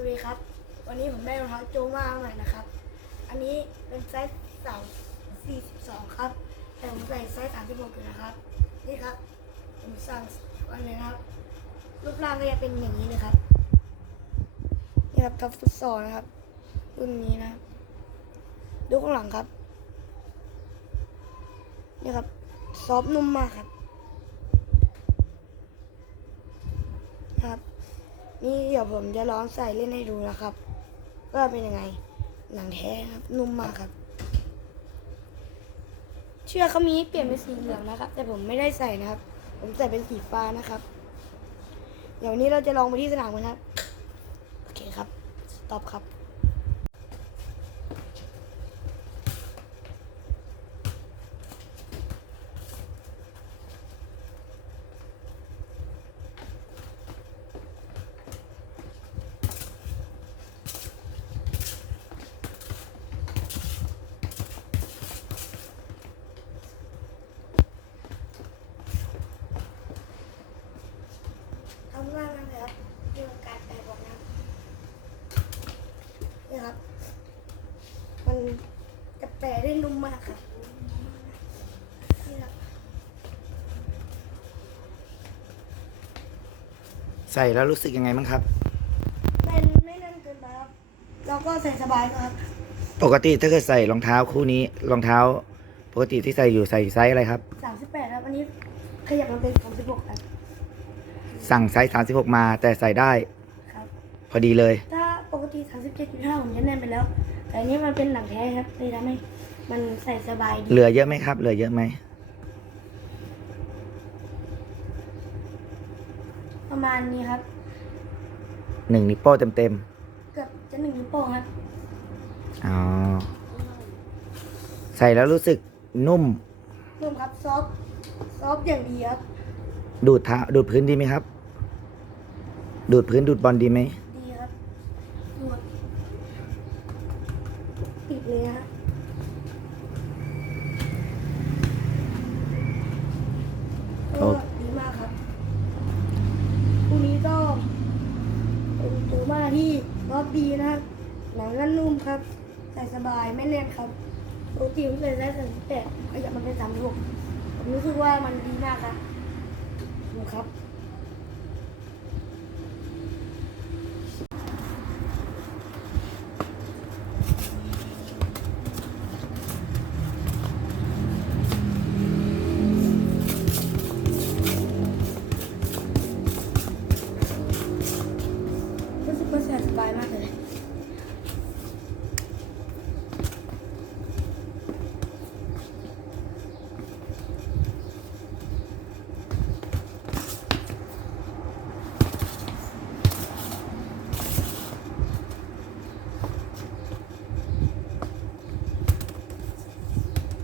วัสดีครับ วันนี้ผมได้รองเท้าโจมาใหม่นะครับ อันนี้เป็นไซส์สามสี่สิบสองครับ แต่ผมใส่ไซส์สามสิบหกอยู่นะครับ นี่ครับ ผมสั่งวันนี้นะครับ รูปร่างก็จะเป็นอย่างนี้เลยครับ นี่ครับท็อปฟุตซอลนะครับ รุ่นนี้นะครับ ดูข้างหลังครับ นี่ครับ ซอฟนุ่มมากครับ นี่เดี๋ยวผมจะลองใส่เล่นให้ดูนะครับว่าเป็นยังไงหนังแท้ครับ นุ่มมากครับ เชือกเขามีเปลี่ยนเป็นสีเหลืองนะครับ แต่ผมไม่ได้ใส่นะครับ ผมใส่เป็นสีฟ้านะครับ เดี๋ยววนนี้เราจะลองไปที่สนามกันครับ โอเคครับ สต็อปครับ ทำง่ายมากเลยครับเรื่องการแปลบอกน้ำนี่ครับ มันจะ แปลได้นุ่มมากครับนี่ครับใส่แล้วรู้สึกยังไงบ้างครับ เป็นไม่นั่นเกินไปครับ แล้วก็ใส่สบายครับ ปกติถ้าเกิดใส่รองเท้าคู่นี้รองเท้า ปกติที่ใส่อยู่ใส่ไซส์อะไรครับ สามสิบแปดครับ อันนี้ขยับมาเป็นสามสิบหกครับ สั่งไซส์36มาแต่ใส่ได้ ครับ พอดีเลย ถ้า ปกติสามสิบเจ็ดจุดห้าผมจะแน่นไปแล้ว แต่อันนี้มันเป็นหนังแท้ครับเลยทำให้มันใส่สบายดีเหลือเยอะไหมครับ เหลือเยอะไหม ประมาณนี้ครับ หนึ่งนิ้วโป้เต็มเต็มเกือบจะหนึ่งนิ้วโป้งครับ ๆอ๋อ ใส่แล้วรู้สึกนุ่ม นุ่มครับ ซอฟต์ซอฟต์อย่างดีครับ ดูดเท้าดูดพื้นดีไหมครับ ดูดพื้นดูดบอลดีไหม ดีครับดูครับ ติดเลยนะฮะก็ดีมากครับพรุ่งนี้ก็เป็นตัวมาที่รอบดีนะครับหนังก็นุ่มครับใส่สบายไม่แน่นครับปกติผมใส่ไซส์สามสิบแปดขยับมันเป็นสามสิบหกผมรู้สึกว่ามันดีมากครับดูครับ